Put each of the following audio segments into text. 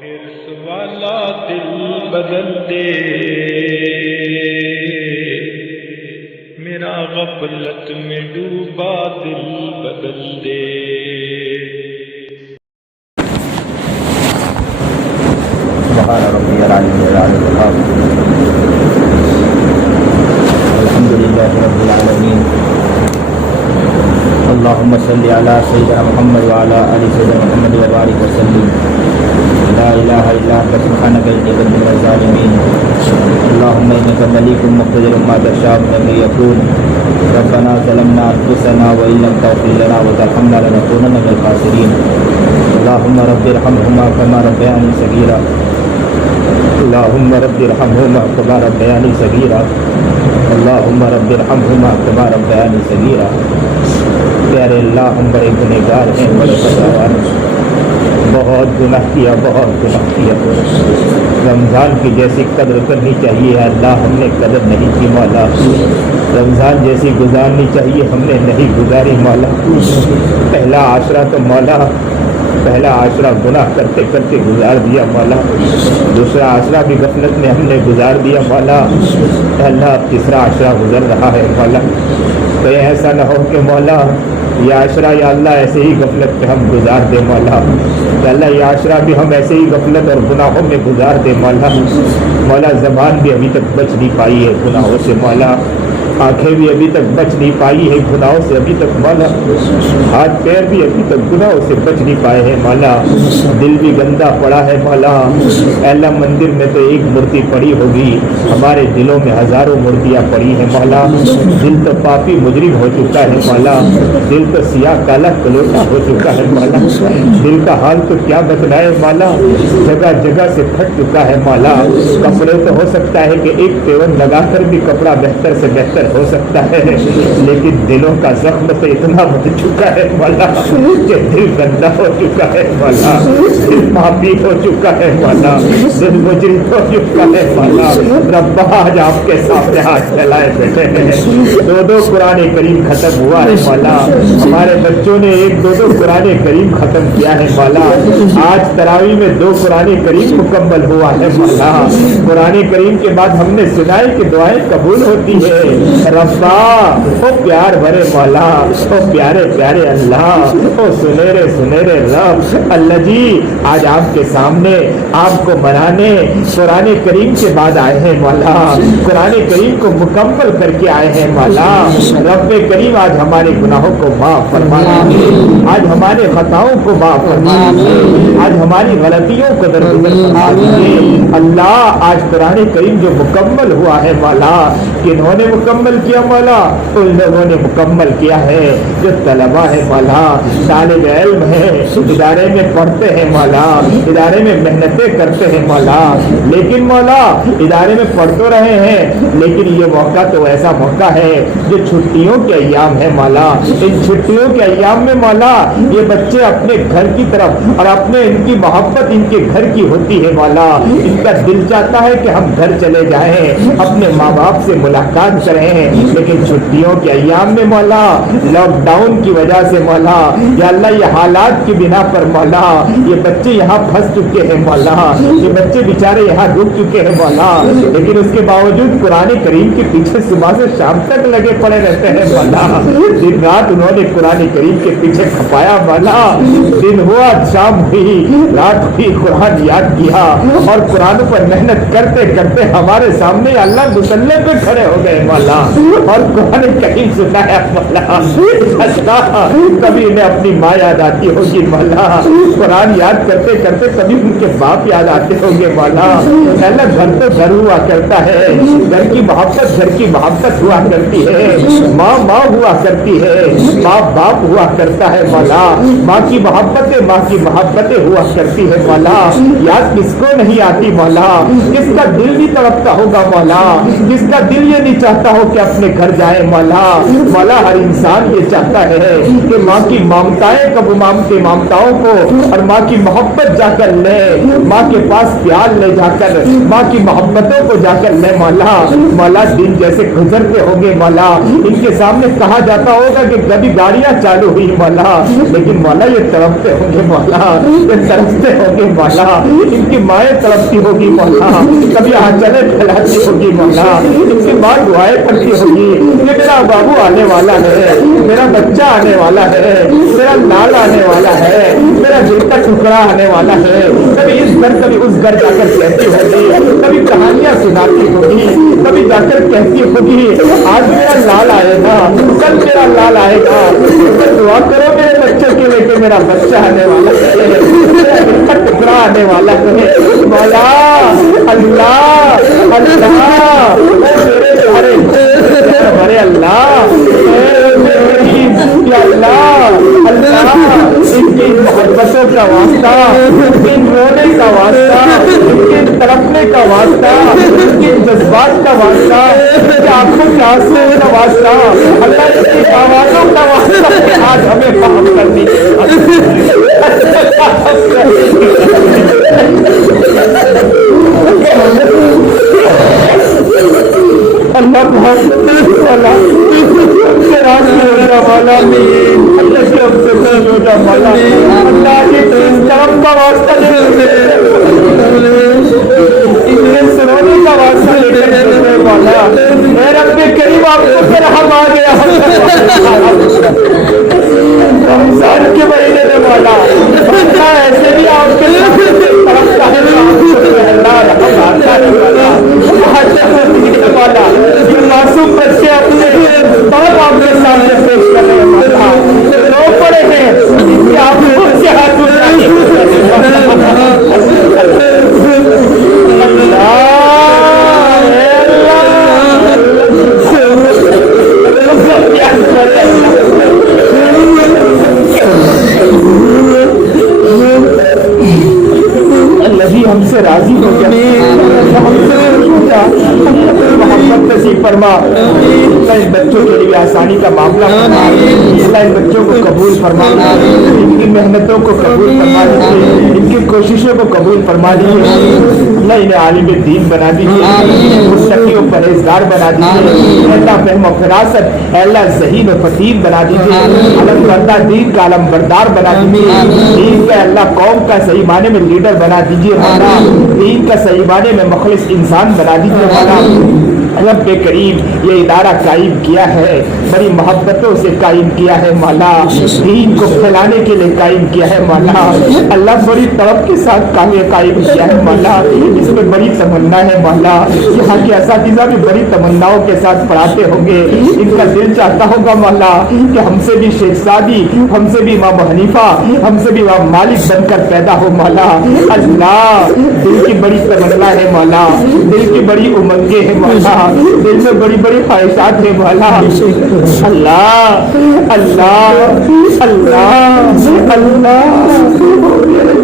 حرص والا دل بدل دے، میرا غفلت میں ڈوبا دل بدل دے۔ سبحان ربی العلی العلی الحمد للہ رب العالمین، اللہم صلی علی سیدنا محمد وعلی آل سیدنا محمد وبارک وسلم۔ لا الہ الا انت سبحانک انی کنت من الظالمین۔ اللہم انک ملیک مقتدر ما تشاء من یکون۔ ربنا ظلمنا انفسنا وان لم تغفر لنا وترحمنا لنکونن من الخاسرین۔ اللہم رب ارحمہما کما ربیانی صغیرا، اللہم رب ارحمہما کما ربیانی صغیرا، اللہم رب ارحمہما کما ربیانی صغیرا۔ پیارے اللہ، ہم بڑے گنہگار ہیں، بڑے قصوروار ہیں، بہت گناہ کیا، بہت گناہ کیا۔ رمضان کی جیسی قدر کرنی چاہیے اللہ، ہم نے قدر نہیں کی مولا۔ رمضان جیسی گزارنی چاہیے، ہم نے نہیں گزاری مولا۔ پہلا عاشرہ تو مولا، پہلا عاشرہ گناہ کرتے کرتے گزار دیا مولا، دوسرا عاشرہ بھی غفلت میں ہم نے گزار دیا مولا۔ اللہ، تیسرا عاشرہ گزر رہا ہے مولا، تو ایسا نہ ہو کہ مولا یہ عاشرہ یا اللہ ایسے ہی غفلت میں ہم گزار دے مولا، کہ اللہ یہ عاشرہ بھی ہم ایسے ہی غفلت اور گناہوں میں گزار دے مولا۔ مولا، زبان بھی ابھی تک بچ نہیں پائی ہے گناہوں سے مولا، آنکھیں بھی ابھی تک بچ نہیں پائی ہے گناہوں سے ابھی تک مولا، ہاتھ پیر بھی ابھی تک گناہوں سے بچ نہیں پائے ہیں مولا، دل بھی گندا پڑا ہے مولا۔ اللہ، مندر میں تو ایک مورتی پڑی ہوگی، ہمارے دلوں میں ہزاروں مورتیاں پڑی ہیں مولا۔ دل تو پاپی مجرم ہو چکا ہے مولا، دل تو سیاہ کالا کلوٹا ہو چکا ہے مولا۔ دل کا حال تو کیا بتلائے مولا، جگہ جگہ سے پھٹ چکا ہے مولا۔ کپڑے تو ہو سکتا ہے کہ ایک پیون لگا کر بھی کپڑا بہتر سے بہتر ہو سکتا ہے، لیکن دلوں کا زخم تو اتنا بڑھ چکا ہے مولا کہ دل گندا ہو چکا ہے مولا، دل پاپی ہو چکا ہے مولا، دل مجرم ہو چکا ہے مولا۔ رب، آج آپ کے سامنے ہاتھ پھیلائے بیٹھے ہیں، دو قرآن کریم ختم ہوا ہے مولا، ہمارے بچوں نے ایک دو قرآن کریم ختم کیا ہے مولا۔ آج تراویح میں 2 قرآن کریم مکمل ہوا ہے مولا۔ قرآن کریم کے بعد ہم نے سنا ہے کہ دعائیں قبول ہوتی ہے۔ ربا، او پیار بھرے مولا، او پیارے پیارے اللہ، او سنہرے سنہرے رب، اللہ جی آج آپ کے سامنے آپ کو منانے قرآن کریم کے بعد آئے ہیں مولا، قرآن کریم کو مکمل کر کے آئے ہیں مولا۔ رب کریم آج ہمارے گناہوں کو معاف فرما دیجیے، آج ہمارے خطاؤں کو معاف فرما دیجیے، آج ہماری غلطیوں کو درگزر فرما دیجیے اللہ۔ آج قرآن کریم جو مکمل ہوا ہے مولا، کنہوں نے مکمل کیا مولا؟ ان لوگوں نے مکمل کیا ہے جو طلبہ ہے مولا، طالب علم ہے، ادارے میں پڑھتے ہیں مولا، ادارے میں محنتیں کرتے ہیں مولا، لیکن مولا ادارے میں پڑھ تو رہے ہیں لیکن یہ موقع تو ایسا موقع ہے جو چھٹیوں کے ایام ہے مولا۔ ان چھٹیوں کے ایام میں مولا یہ بچے اپنے گھر کی طرف اور اپنے ان کی محبت ان کے گھر کی ہوتی ہے مولا، ان کا دل چاہتا ہے کہ ہم گھر چلے جائیں، اپنے ماں باپ سے ملاقات کریں، لیکن چھٹیوں کے ایام میں مولا لاک ڈاؤن کی وجہ سے مولا یا اللہ یہ حالات کی بنا پر مولا یہ بچے یہاں پھنس چکے ہیں مولا، یہ بچے بیچارے یہاں ڈوب چکے ہیں مولا، لیکن اس کے باوجود قرآن کریم کے پیچھے صبح سے شام تک لگے پڑے رہتے ہیں مولا۔ دن رات انہوں نے قرآن کریم کے پیچھے کھپایا مولا، دن ہوا شام ہوئی رات ہوئی، قرآن یاد کیا اور قرآن پر محنت کرتے کرتے ہمارے سامنے اللہ مصلی پہ کھڑے ہو گئے مولا اور قرآن کریم سنایا مولا۔ کبھی انہیں اپنی ماں یاد آتی ہوگی مولا، قرآن یاد کرتے کرتے کبھی ان کے باپ یاد آتے ہوں گے مولا۔ اللہ، گھر تو گھر ہوا کرتا ہے، گھر کی محبت ہوا کرتی ہے، ماں ہوا کرتی ہے، باپ ہوا کرتا ہے مولا، ماں کی محبتیں ہوا کرتی ہے مولا۔ یاد کس کو نہیں آتی مولا؟ کس کا دل نہیں تڑپتا ہوگا مولا؟ کس کا دل یہ نہیں چاہتا ہو کہ के अपने घर जाए मौला। मौला हर इंसान ये चाहता है कि माँ की ममताएं कब ममताओं को और माँ की मोहब्बत जाकर ले, माँ के पास प्यार ले जाकर माँ की मोहब्बतों को जाकर ले मौला। मौला दिन जैसे गुजरते होंगे मौला, इनके सामने कहा जाता होगा कि कभी गाड़ियां चालू हुई मौला, लेकिन मौला ये तड़पते होंगे मौला, ये तड़पते होंगे मौला, इनकी माएँ तड़पती होगी मौला, कभी आंचलें फैलाती होगी मौला, इनकी माँ दुआएं करती होगी कि मेरा बाबू आने वाला है, मेरा बच्चा आने वाला है, मेरा लाल आने वाला है, मेरा दिल का टुकड़ा आने वाला है। कभी इस घर कभी उस घर जाकर कहती होगी, कभी कहानियां सुनाती होगी, कभी जाकर कहती होगी आज मेरा लाल आएगा, कल मेरा लाल आएगा, तो दुआ करो मेरे बच्चे के लेके, मेरा बच्चा आने वाला है, मेरा दिल का टुकड़ा आने वाला है मौला। अल्लाह अल्लाह मेरे प्यारे हमारे अल्लाह अल्लाह अल्लाह, इनकी मोहब्बतों का वास्ता, इनके रोने का वास्ता, इनके तड़पने का वास्ता, इनके जज्बात का वास्ता, इनकी आंखों के आंसू का वास्ता, अल्लाह इनकी आवाजों का वास्ता आज हमें माफ करनी अल्लाह का वास्ता सुनोने का वास्ता लेकर मौला, रब्बे करीम आपको फिर हम आ गया रमजान के महीने में मौला, ऐसे भी आपके मौला ये मासूम बच्चे अपने बाप आपके सामने पेश कर रहे हैं मौला, रो पड़े हैं कि आप मुझसे हाथ उठाइए। हमसे राजी हो गया, हमसे मोहब्बत नसीब फरमा, इन बच्चों के लिए आसानी का मामला फरमा, इन बच्चों को कबूल फरमा, इनकी मेहनतों को कबूल फरमा दीजिए, इनकी कोशिशों को कबूल फरमा दीजिए, इन्हें आलिम दीन बना दीजिए, मुत्तकी और परहेजगार बना दीजिए, अल्लाह फहम फरासत अल्लाह ज़हीन और फतीह बना दीजिए, अलम बरदा दीन का अलम बरदार बना दीजिए, दीन का अल्लाह कौम का सही माने में लीडर बना दीजिए मौला, दीन का सही माने में मुखलिस इंसान बना दीजिए मौला। रब्बे करीम ये इदारा कायम किया है, बड़ी मोहब्बतों से कायम किया है मौला, दीन को फैलाने के लिए कायम किया है मौला, अल्लाह बड़ी तड़प के साथ कायम किया है मौला, इसमें बड़ी तमन्ना है मौला, यहाँ के असातिज़ा भी बड़ी तमन्नाओं के साथ पढ़ाते होंगे, इनका दिल चाहता होगा मौला कि हमसे भी शेख सादी, हमसे भी इमाम हनीफा, हमसे भी इमाम मालिक बनकर पैदा हो मौला। अल्लाह दिल की बड़ी तमन्ना है मौला, दिल की बड़ी उमंगे है मौला, दिल में बड़ी बड़ी ख्वाहिशात है मौला। अल्लाह अल्लाह अल्लाह अल्लाह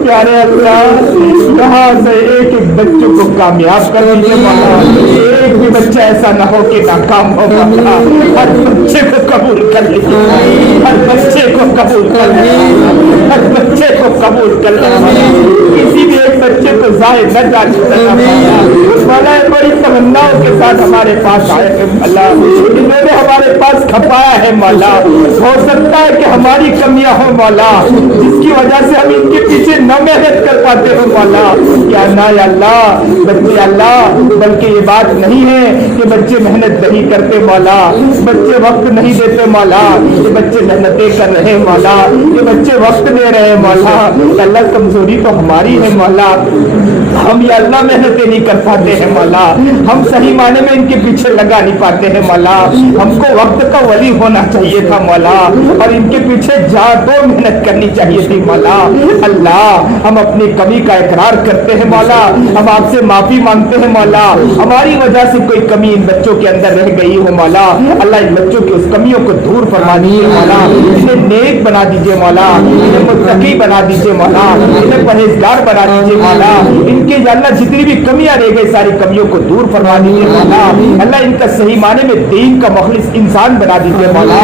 प्यारे अल्लाह, यहाँ से एक एक बच्चों को कामयाब कर दीजिए मौला, एक भी बच्चा ऐसा ना हो कि नाकाम हो मौला, हर बच्चे को कबूल कर लीजिए, हर बच्चे को कबूल कर लीजिए, हर बच्चे को कबूल कर लीजिए, किसी भी एक बच्चे को जाए न जाने मौला, बड़ी तमन्नाओं के साथ हमारे पास आए हैं मौला, इन्होंने हमारे पास खपाया है मौला, हो सकता है कि हमारी कमियां हो मौला, जिसकी वजह से हम इनके पीछे न मेहनत कर पाते हो मौला। या ना या अल्लाह बच्चे अल्लाह, बल्कि ये बात नहीं है कि बच्चे मेहनत नहीं करते मौला, बच्चे वक्त नहीं देते मौला, ये बच्चे मेहनतें कर रहे हैं मौला, ये बच्चे वक्त दे रहे हैं मौला। अल्लाह कमजोरी तो हमारी है मौला, हम या अल्लाह मेहनतें नहीं कर पाते हैं मौला, हम सही माने में इनके पीछे लगा नहीं पाते हैं मौला, हमको वक्त का वली होना चाहिए था मौला, और इनके पीछे जादो मेहनत करनी चाहिए थी मौला। अल्लाह हम अपनी कमी का इकरार करते हैं मौला, हम आपसे माफी मांगते हैं मौला, हमारी वजह से कोई कमी इन बच्चों के अंदर रह गई हो मौला, अल्लाह इन बच्चों की उस कमियों को दूर फरमा दीजिए मौला, इन्हें नेक बना दीजिए मौला, इन्हें मुत्तकी बना दीजिए मौला, इन्हें परहेजगार बना दीजिए मौला, इनके अल्लाह जितनी भी कमियां रह गई सारी कमियों को दूर फरमा दीजिए मौला। अल्लाह इनका सही माने में दीन का मुखलिस इंसान बना दीजिए मौला।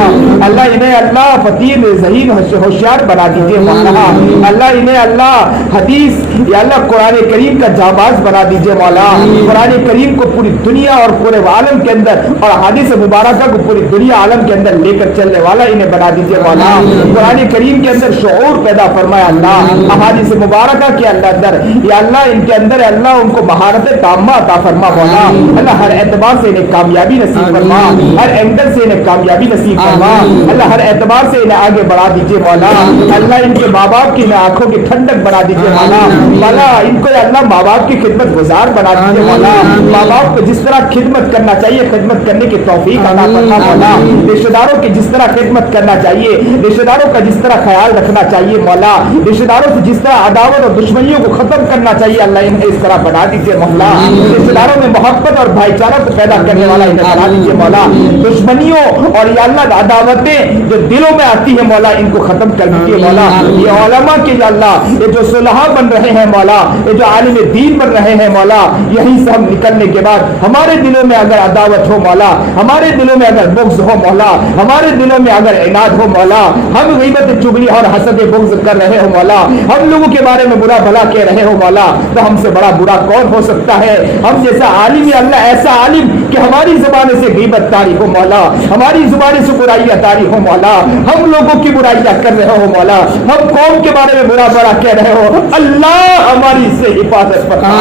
अल्लाह इन्हें अल्लाह फतीन ज़हीन होशियार बना दीजिए मौला। अल्लाह इन्हें अल्लाह हदीस या अल्लाह कुरान करीम का जाबाज बना दीजिए मौला। कुरान करीम को पूरी दुनिया और पूरे आलम के अंदर और हदीस मुबारक को पूरी दुनिया आलम के अंदर लेकर चलने वाला इन्हें बना दीजिए मौला। कुरान करीम के अंदर शऊर पैदा फरमाया अल्लाह। हदीस मुबारक के अंदर या अल्लाह इनके अंदर अल्लाह उनको महारत ताम्मा अता फरमा मौला। अल्लाह हर एतबार से इन्हें कामयाबी नसीब फरमा, हर एंगल से इन्हें कामयाबी नसीब फरमा। अल्लाह हर एतबार से इन्हें आगे बढ़ा दीजिए मौला। अल्लाह इनके माँ बाप की आंखों की ठंडक बना दीजिए मौला। मौला इनको अल्लाह माँ बाप की खिदमत गुजार बना दीजिए मौला। माँ बाप को जिस तरह खिदमत करना चाहिए खिदमत करने की तौफीक अता फरमा मौला। रिश्तेदारों की जिस तरह खिदमत करना चाहिए, रिश्तेदारों का जिस तरह ख्याल रखना चाहिए मौला, रिश्तेदारों से जिस तरह अदावत और दुश्मनियों को खत्म करना चाहिए अल्लाह इन्हें इस तरह बना दीजिए मौला। रिश्तेदारों में मोहब्बत और भाईचारा को पैदा करने वाला इन्हें बना दीजिए मौला। दुश्मनियों और या अल्लाह अदावतें जो दिलों में आती है मौला इनको खत्म कर दीजिए मौला। ये उलमा के या अल्लाह ये जो सुलहा बन रहे हैं मौला, ये जो आलिम दीन बन रहे हैं मौला, यहीं से हम निकलने के बाद हमारे दिलों में अगर अदावत हो मौला, हमारे दिलों में अगर बुग़्ज़ हो मौला, हमारे दिलों में अगर इनाद हो मौला, हम गीबत चुगली और हसद बुग़्ज़ कर रहे हो मौला, हम लोगों के बारे में बुरा भला कह रहे हो मौला, तो हमसे बड़ा बुरा कौन हो सकता है? हम जैसा आलिम या अल्लाह ऐसा आलिम कि हमारी जुबान से गीबत तारी हो मौला, हमारी जुबान से बुराइयां तारी हो मौला, हम लोगों की बुराइयां कर रहे हो मौला, हम कौम के बारे में बुरा भला कह रहे हो, अल्लाह हमारी से हिफाजत फरमा,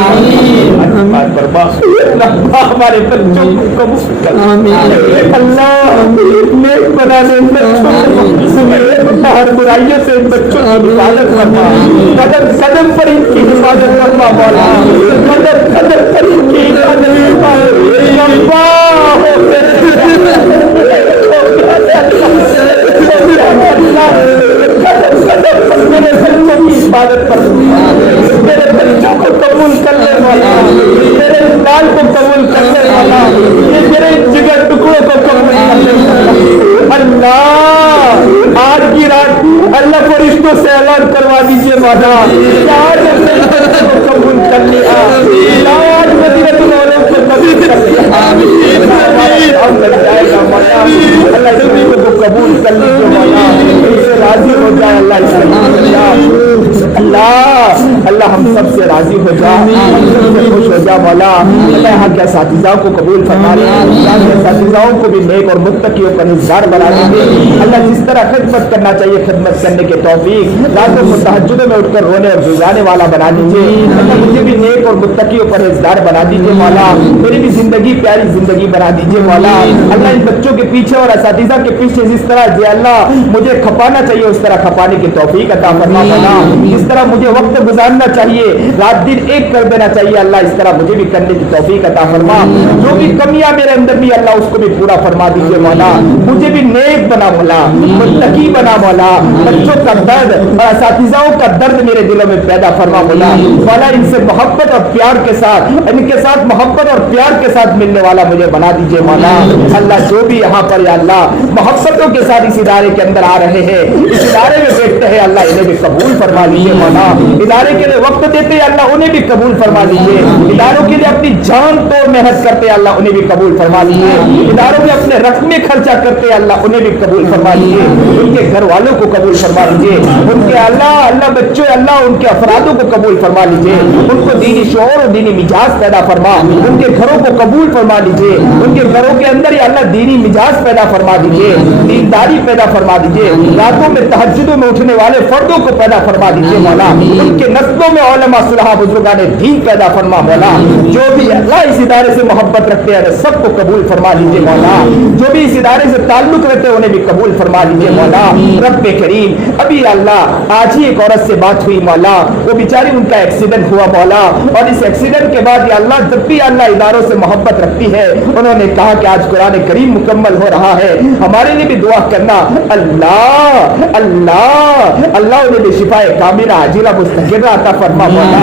हमारे बच्चों को कबूल कर, अल्लाह नेक बनाने हर बुराइयों से बच्चों की हिफाजत फरमा, कदम कदम पर इनकी हिफाजत फरमा मौला, कदम कदम पर इनकी हिफाजत फरमा, मेरे बच्चों की हिफाजत कर, मेरे बच्चों को कबूल करने वाला, मेरे लाल को कबूल करने वाला, ये मेरे जिगर टुकड़ों को कबूल करने वाला अल्लाह। आज की रात अल्लाह फरिश्तों से ऐलान करवा दीजिए मौला, आज को कबूल कर लिया, आज मदीनतुल उलूम को कबूल कर लिया, अल्लाह सभी को कबूल कर लीजिए मौला, इससे राजी हो जाए अल्लाह, अल्लाह अल्लाह हम सब से राजी हो जा, हम सबसे खुश हो जा मौला। अल्लाह यहाँ के साथीजाओं को कबूल फरमा ले, यहाँ के साथीजाओं को भी नेक और मुत्तकी और परहेज़गार बना दीजिए। अल्लाह जिस तरह खिदमत करना चाहिए खिदमत करने के तौफीक, रातों को तहज्जुद में उठकर रोने और गुजारने वाला बना दीजिए। अल्लाह मुझे भी नेक और मुत्तकी और परहेज़गार बना दीजिए मौला, मेरी भी जिंदगी प्यारी जिंदगी बना दीजिए मौला। अल्लाह इन बच्चों के पीछे और असातिज़ा के पीछे जिस तरह जे अल्लाह मुझे खपाना चाहिए उस तरह खपाने की तौफीक अता फरमा मौला। जिस तरह मुझे वक्त गुजारना चाहिए, रात दिन एक कर देना चाहिए अल्लाह, इस तरह मुझे भी करने की तौफीक अता फरमा। जो भी कमियां मेरे अंदर भी अल्लाह उसको भी पूरा फरमा दीजिए मौला, मुझे भी नेक बना मौला, मुत्तकी बना मौला, बच्चों का दर्द और असातिज़ाओं का दर्द मेरे दिलों में पैदा फरमा मौला। मौला इनसे मोहब्बत और प्यार के साथ, इनके साथ मोहब्बत और प्यार के साथ मिलने वाला मुझे बना दीजिए मौला। अल्लाह जो भी यहाँ पर या अल्लाह मोहब्बतों के साथ इस इदारे के अंदर आ रहे हैं, इस इदारे में बैठते हैं अल्लाह इन्हें भी कबूल फरमा लीजिए मौला। इदारे के लिए वक्त देते हैं अल्लाह उन्हें भी कबूल फरमा लीजिए। इदारों के लिए अपनी जान तोड़ मेहनत करते हैं अल्लाह उन्हें भी कबूल फरमा लीजिए। इदारों में अपने रकमें खर्चा करते हैं अल्लाह उन्हें भी कबूल फरमा लीजिए। उनके घर वालों को कबूल फरमा लीजिए, उनके अल्लाह अल्लाह बच्चों अल्लाह उनके अफरादों को कबूल फरमा लीजिए, उनको दीनी शऊर और दीनी मिजाज पैदा फरमा, उनके घरों को कबूल फरमा लीजिए, उनके घरों के अंदर या अल्लाह दीनी मिजाज पैदा फरमा दीजिए, दीनदारी पैदा फरमा दीजिए, रातों में तहज्जुद में उठने वाले फर्दों को पैदा फरमा दीजिए मौला, उनके नस्लों में उलमा सुलहा बुजुर्गान दीन पैदा फरमा मौला। जो भी अल्लाह इस इदारे से मोहब्बत रखते हैं सबको कबूल फरमा लीजिए मौला, जो भी इस इदारे से ताल्लुक रखते हैं उन्हें भी कबूल फरमा लीजिए मौला। रब्बे करीम अभी अल्लाह आज ही एक औरत से बात हुई मौला, वो बेचारी उनका एक्सीडेंट हुआ मौला, और इस एक्सीडेंट के बाद या अल्लाह जब भी अल्लाह इदारों से मोहब्बत रखती है उन्होंने कहा कि आज कुरान करीम मुकम्मल हो रहा है, हमारे लिए भी दुआ करना। अल्लाह अल्लाह अल्लाह उन्हें शिफाए कामिला आजिला मुस्तकिरा عطا فرما مولا,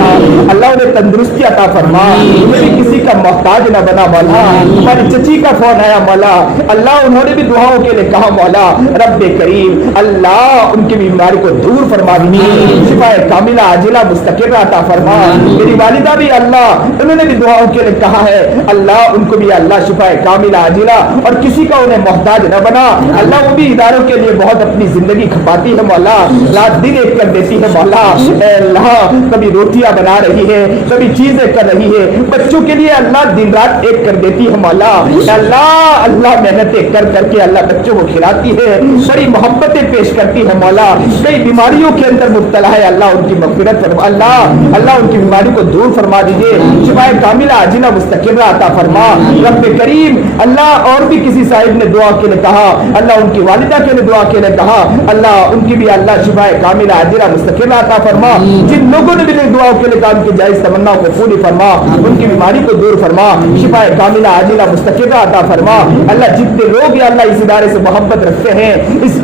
اللہ انہیں تندرستی عطا فرما, انہیں بھی کسی کا محتاج نہ بنا مولا. ہماری چچی کا فون آیا مولا, اللہ انہوں نے بھی دعاؤں کے لیے کہا مولا, رب کریم اللہ ان کی بیماری کو دور فرما دیجیے, شفا کاملہ عاجلہ مستقرہ عطا فرما. میری والدہ بھی اللہ انہوں نے بھی دعاؤں کے لیے کہا ہے, اللہ ان کو بھی اللہ شفا کاملہ عاجلہ اور کسی کا انہیں محتاج نہ بنا. اللہ وہ بھی اداروں کے لیے بہت اپنی زندگی کھپاتی ہے مولا, رات دن ایک کر دیتی ہے مولا. اے اللہ کبھی روٹیاں بنا رہی ہے, کبھی چیزیں کر رہی ہے, بچوں کے لیے اللہ دن رات ایک کر دیتی ہے مولا. اللہ اللہ محنتیں کر کر کے اللہ بچوں کو کھلاتی ہے, بڑی محبتیں پیش کرتی ہے مولا. کئی بیماریوں کے اندر مبتلا ہے, اللہ ان کی مغفرت فرما, اللہ اللہ ان کی بیماری کو دور فرما دیجیے, شفا کاملہ عاجلہ مستقرہ عطا فرما. رب کریم اللہ اور بھی کسی صاحب نے دعا کے لیے کہا, اللہ ان کی والدہ کے لیے دعا کے لیے کہا, اللہ ان کی بھی اللہ شفا کاملہ عاجلہ مستقرہ عطا فرما. جن لوگوں نے بھی دعاؤں کے لیے کہا ان کی جائز تمناؤں کو پوری فرما, ان کی بیماری کو دور فرما, شفا کاملہ عاجلہ مستقرہ عطا فرما. اللہ جتنے لوگ یا اللہ اس ادارے سے محبت رکھتے ہیں, اس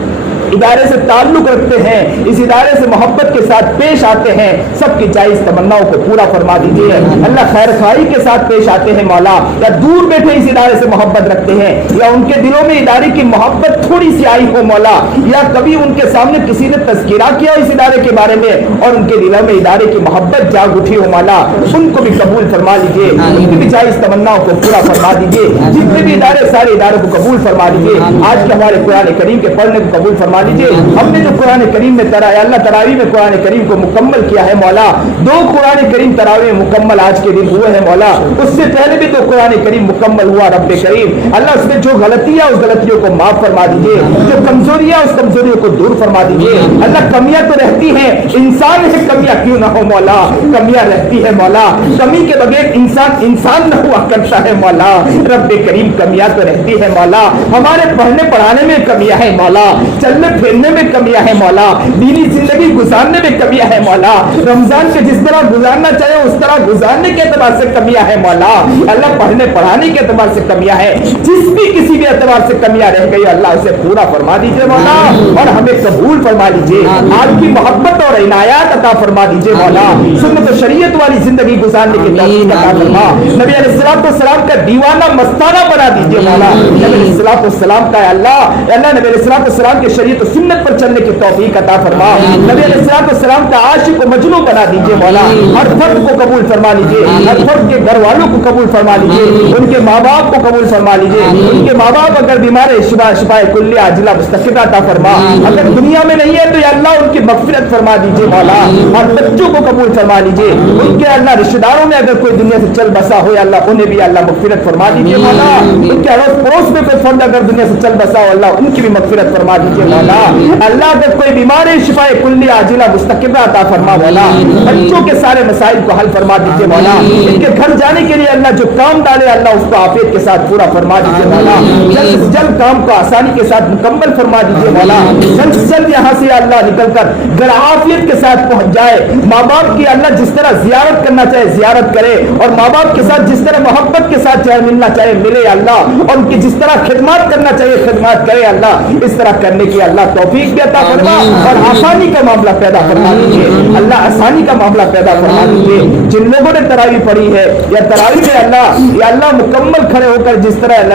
ادارے سے تعلق رکھتے ہیں, اس ادارے سے محبت کے ساتھ پیش آتے ہیں, سب کی جائز تمناؤں کو پورا فرما دیجیے. اللہ خیر خواہی کے ساتھ پیش آتے ہیں مولا, یا دور بیٹھے اس ادارے سے محبت رکھتے ہیں, یا ان کے دلوں میں ادارے کی محبت تھوڑی سی آئی ہو مولا, یا کبھی ان کے سامنے کسی نے تذکرہ کیا اس ادارے کے بارے میں اور ان کے دلوں میں ادارے کی محبت جاگ اٹھی ہو مولا, ان کو بھی قبول فرما لیجیے, ان کی بھی جائز تمناؤں کو پورا فرما دیجیے. جتنے بھی ادارے سارے اداروں کو قبول فرما دیجیے. آج کے ہمارے قرآن کریم کے پڑھنے کو قبول فرما دیجیے. ہم نے جو قرآن کریم میں اللہ تراویح میں قرآن کریم کو مکمل کیا ہے مولا, 2 قرآن کریم تراویح مکمل آج کے دن ہوئے ہیں مولا, اس سے پہلے بھی 2 قرآن کریم مکمل ہوا. رب کریم اللہ اس میں جو غلطیاں اس غلطیوں کو معاف فرما دیجیے, جو کمزوریاں اس کمزوریوں کو دور فرما دیجیے. اللہ کمیاں تو رہتی ہیں, انسان ہے کمیاں کیوں نہ ہو مولا, کمیاں رہتی ہے مولا, کمی کے بغیر انسان نہ ہوا کرتا ہے مولا. رب کریم کمیاں تو رہتی ہے مولا, ہمارے پڑھنے پڑھانے میں کمیاں ہے مولا, چلنے پھرنے میں کمیاں ہے مولا, دینی زندگی گزارنے میں کمیاں ہے مولا, رمضان کے جس طرح گزارنا چاہے اس طرح گزارنے کے اعتبار سے کمیاں ہے مولا. اللہ پڑھنے پڑھانے کے اعتبار سے کمیاں ہے, جس بھی کسی بھی اعتبار سے کمیاں رہ گئی اللہ اسے پورا فرما دیجیے مولا, اور ہمیں قبول فرما لیجیے. آپ کی محبت اور عنایات عطا فرما دیجیے مولا, سنت و شریعت والی زندگی گزارنے کی توفیق عطا فرما. نبی علیہ الصلوۃ والسلام کا دیوانہ مستانہ بنا دیجیے مولا. نبی علیہ الصلوۃ والسلام کا اللہ نبی علیہ الصلوۃ والسلام کی شریعت و سنت پر چلنے کی توفیق عطا فرما. نبی علیہ الصلوۃ والسلام کا عاشق و مجنون بنا دیجیے مولا, ہر فرد کو قبول فرما لیجیے, ہر فرد کے گھر والوں کو قبول فرما لیجیے, ان کے ماں باپ کو قبول فرما لیجیے. ان کے ماں باپ اگر بیمار ہے شفا کلی عاجلہ مستقرہ عطا فرما, اگر دنیا میں نہیں ہے تو یا اللہ ان کی مغفرت فرما دیجیے مولا, اور بچوں کو قبول فرما لیجیے. ان کے اللہ رشتہ داروں میں اگر کوئی دنیا سے چل بسا ہو یا اللہ انہیں بھی اللہ مغفرت فرما دیجیے مولا. ان کے اڑوس پڑوس میں کوئی فرد اگر دنیا سے چل بسا ہو اللہ ان کی بھی مغفرت فرما دیجیے مولا. اللہ اگر کوئی بیمار ہے شفا کلی عاجلہ مستقرہ عطا فرما مولا. بچوں کے سارے مسائل کو حل فرما دیجیے مولا. ان کے گھر جانے کے لیے اللہ جو کام ڈالے اللہ اس کو عافیت کے ساتھ پورا فرما دیجیے مولا. جلد سے جلد کام کو آسانی کے ساتھ مکمل فرما دیجیے مولا. جلد سے جلد یہاں سے اللہ نکل کر گھر عافیت کے ساتھ پہنچ جائے. ماں باپ کی اللہ جس طرح زیارت کرنا چاہے زیارت کرے, اور ماں باپ کے ساتھ جس طرح محبت کے ساتھ چاہے ملنا چاہے ملے اللہ, اور ان کی جس طرح خدمات کرنا چاہیے خدمات کرے اللہ. اس طرح کرنے کی اللہ توفیق بھی عطا فرما, اور آسانی کا معاملہ پیدا فرما دیجیے. اللہ آسانی کا معاملہ پیدا فرما دیجیے. جن لوگوں نے تراویح پڑھی ہے یا تراویح میں اللہ مکمل کھڑے ہو کر جس طرح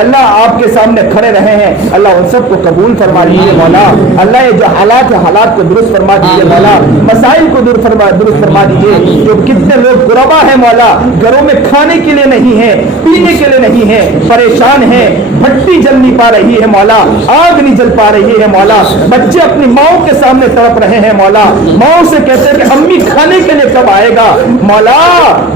اللہ آپ کے سامنے کھڑے رہے ہیں اللہ ان سب کو قبول فرما لیجیے مولا. اللہ یہ جو حالات ہے حالات کو درست فرما دیجیے مولا, مسائل کو درست فرما دیجیے. جو کتنے لوگ غربا ہیں مولا, گھروں میں کھانے کے لیے نہیں ہے, پینے کے لیے نہیں ہے, پریشان ہیں, بھٹی جل نہیں پا رہی ہے مولا, آگ نہیں جل پا رہی ہے مولا, بچے اپنی ماؤں کے سامنے تڑپ رہے ہیں مولا, ماؤں سے کہتے ہیں کہ امی کھانے کے لیے کب آئے گا مولا.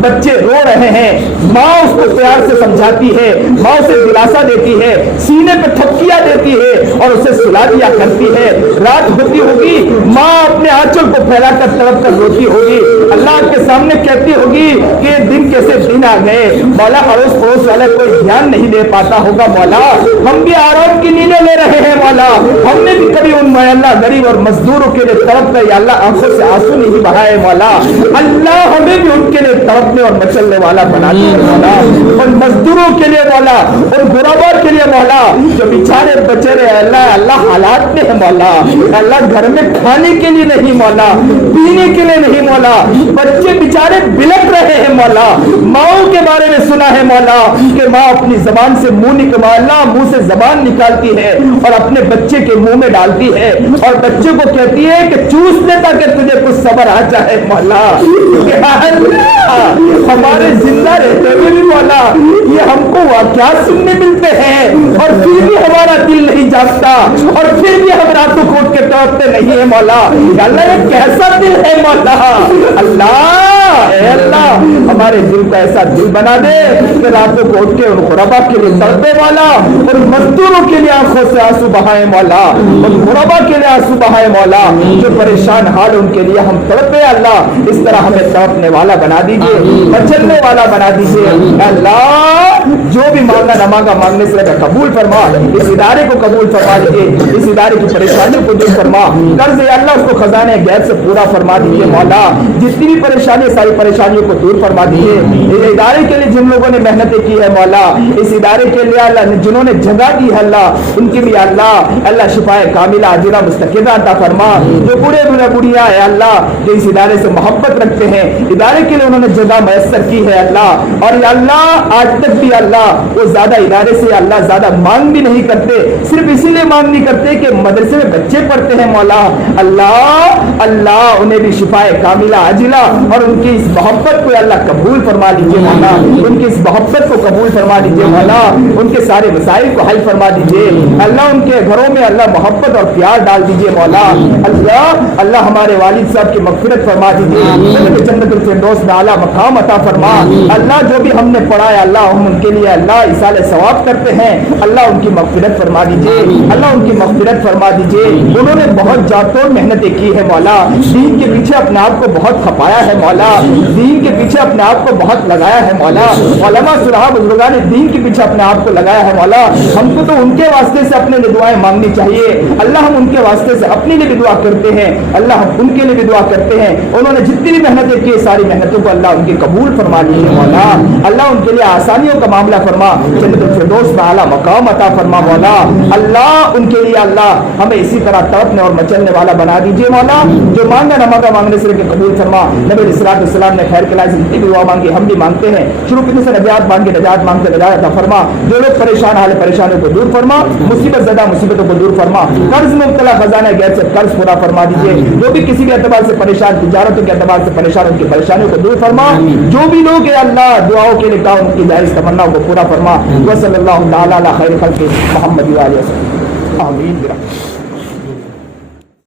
بچے رو رہے ہیں, ماں اس کو پیار سے سمجھاتی ہے, ماں اسے دلاسا دیتی ہے, سینے پہ تھپکیاں دیتی ہے اور اسے سلا دیا کرتی ہے. رات ہوتی ہوگی ماں اپنے آنچل کو پھیلا کر تڑپ کر روتی ہوگی, اللہ کے سامنے کہتی ہوگی کہ دن کیسے دن آ گئے مولا. اڑوس پڑوس والے کوئی دھیان نہیں دے پاتا ہوگا مولا. ہم بھی آرام کی نیندیں لے رہے ہیں مولا, ہم نے بھی کبھی ان اللہ غریب اور مزدوروں کے لیے تڑپ کر یا اللہ آنکھوں سے آنسو نہیں بہائے مولا. اللہ ہمیں بھی ان मजदूर के लिए तड़पने और मचलने वाला बना दिए मौला, उन मजदूरों के लिए मौला, उन गुरबा के लिए मौला जो बेचारे बचे रहे अल्लाह, अल्लाह हालात में है मौला, अल्लाह घर में खाने के लिए नहीं मौला, पीने के लिए नहीं मौला, बच्चे बेचारे बिलक रहे हैं मौला। माओ के बारे में सुना है मौला कि माँ अपनी जबान से मुंह मुंह से जबान निकालती है और अपने बच्चे के मुंह में डालती है और बच्चे को कहती है कि चूस दे ताकि तुझे कुछ सब्र आ जाए मौला। हमारे जिंदा रहते हुए भी मौला ये हमको वाक़यात सुनने मिलते हैं और फिर भी हमारा दिल नहीं जागता और फिर भी हम रातों को उठ के तड़पते नहीं है मौला। अल्लाह ये कैसा दिल है मौला, अल्लाह अल्लाह हमारे दिल को ऐसा दिल बना दे कि रातों को उठ के उन गुरबा के लिए तड़पे मौला, और मजदूरों के लिए आंखों से आंसू बहाए मौला, और गुरबा के लिए आंसू बहाए मौला, जो परेशान हाल उनके लिए हम तड़पे अल्लाह। इस तरह हमें तड़पने वाला बना दीजिए, बचने वाला बना दीजिए अल्लाह। जो भी मांगना न मांगा मांगने से कबूल फरमा, इस इदारे को कबूल फरमा दीजिए, इस इदारे की परेशानियों को दूर फरमा, कर्ज अल्लाह उसको खजाने गैर से पूरा फरमा दीजिए मौला। जितनी भी परेशानी सारी परेशानियों को दूर फरमा दीजिए। इस इदारे के लिए जिन लोगों ने मेहनतें की है मौला, इस इदारे के लिए अल्लाह जिन्होंने जगह दी है अल्लाह, उनकी भी अल्लाह अल्लाह शिफाए कामिला आजिला मुस्तकिदा अता फरमा। जो बूढ़े बूढ़े बुढ़िया है अल्लाह जो इस इदारे से मोहब्बत रखते हैं, इदारे के लिए उन्होंने जगह मैसर की है अल्लाह, और अल्लाह आज तक भी अल्लाह वो ज्यादा इदारे से अल्लाह ज्यादा मांग भी नहीं करते, सिर्फ इसीलिए मांग नहीं करते कि मदरसे में बच्चे पढ़ते हैं मौला। अल्लाह अल्लाह उन्हें भी शिफाए कामिला आजिला और उनकी इस मोहब्बत को अल्लाह कबूल फरमा लीजिए मौला, उनकी इस मोहब्बत को कबूल फरमा दीजिए मौला, उनके सारे मसाइल को हल फरमा दीजिए अल्लाह, उनके घरों में अल्लाह मोहब्बत और प्यार डाल दीजिए मौला। अल्लाह अल्लाह हमारे वालिद साहब की मगफिरत फरमा दीजिए, जन्नतुल फिरदौस में आला मकाम अता फरमा। अल्लाह जो भी हमने पढ़ा है अल्लाह हम उनके लिए अल्लाह इसाले सवाब करते हैं, अल्लाह उनकी मगफिरत फरमा दीजिए, अल्लाह उनकी मगफिरत फरमा दीजिए। उन्होंने बहुत जातों मेहनतें की है मौला, दीन के पीछे अपने आप को बहुत खपाया है मौला, दीन के पीछे अपने आप को बहुत लगाया है मौला, उलमा सुलहा बुजुर्गान ने दीन के पीछे अपने आप को लगाया है मौला। हमको तो उनके वास्ते से अपने लिए दुआएं मांगनी चाहिए अल्लाह, हम उनके वास्ते से अपने लिए भी दुआ करते हैं अल्लाह, हम उनके लिए भी दुआ करते हैं। उन्होंने जितनी भी मेहनतें की सारी मेहनतों को अल्लाह उनकी कबूल फरमा लीजिए मौला, अल्लाह उनके लिए आसानियों का मामला फरमा, जन्नतुल फिरदौस में आला मकाम अता फरमा मौला। अल्लाह उनके लिए अल्लाह हमें इसी तरह तड़पने और मचलने वाला बना दीजिए मौला, जो मांगा न मांगा मांगने से कबूल फरमा। नबी सल्लल्लाहु ने खैर के लायक जितनी भी दुआ मांगी हम भी मांगते हैं, शुरू करने से नजात मांगे नजात मांगते नजात अता फरमा। जो लोग परेशान हाल परेशानियों को दूर फरमा, मुसीबत ज़दा मुसीबतों को दूर फरमा, कर्ज में मुब्तला खजाना गैर से कर्ज पूरा फरमा दीजिए। जो भी किसी भी एतबार से परेशान, तिजारतों के एतबार से परेशान, उनकी परेशानियों को दूर फरमा। जो भी लोग अल्लाह दुआओं के लिए कहा उनकी जायज़ तमन्नाओं को पूरा फरमा। व सल्लल्लाहु तआला अला खैर खल्क़ि मुहम्मद व आलिहि वसल्लम आमीन।